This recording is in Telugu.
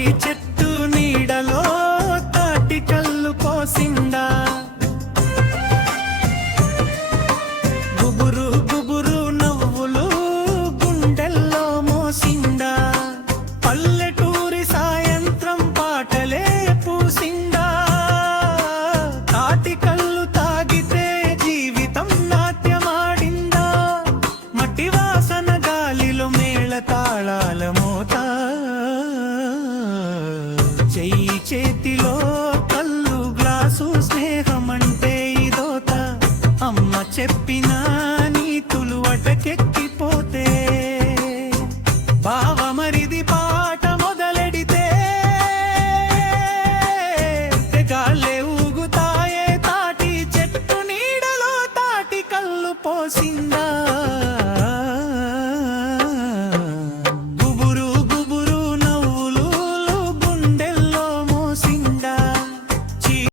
பீச்சு చెప్పినా నీతులు అటకెక్కిపోతే భావమరిది పాట మొదలెడితే గాలే ఊగుతాయే తాటి చెట్టు నీడలో తాటి కళ్ళు పోసిందా.